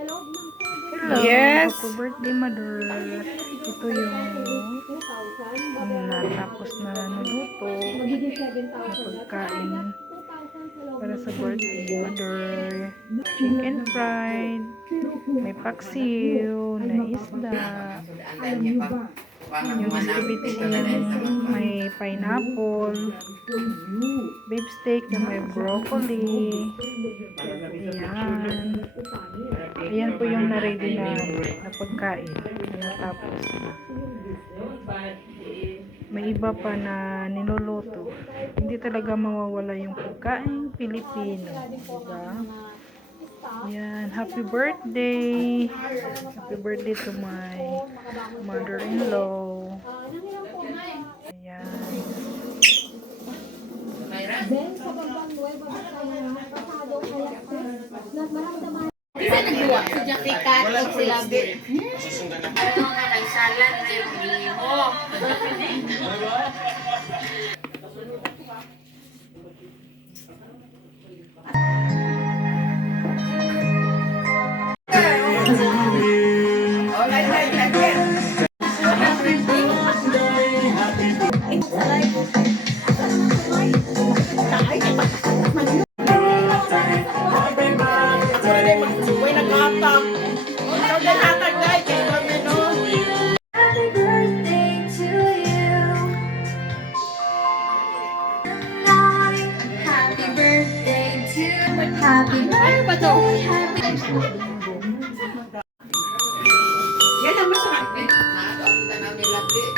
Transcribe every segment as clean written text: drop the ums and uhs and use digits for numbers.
Hello, Yes. happy birthday, mother. Ito yung natapos na naluto na pagkain para sa birthday, mother. Chicken fried, may paksiw, na isda, yung spaghetti may pineapple, beef steak na may broccoli. Ayan. Ayan po yung na-ready na pagkain. Natapos na. May iba pa na niluluto. Hindi talaga mawawala yung pagkain Pilipino. Diba? Ayan. Happy birthday! Happy birthday to my mother-in-law. Ayan. Isa nagbuwa sa Jessica at sila. Ano nga nagsalan na yung mo. Happy birthday,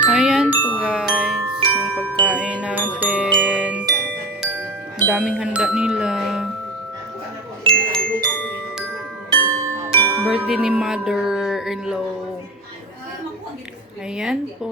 Ayan po guys, yung pagkain natin. Ang daming handa nila. Birthday ni mother-in-law. Ayan po.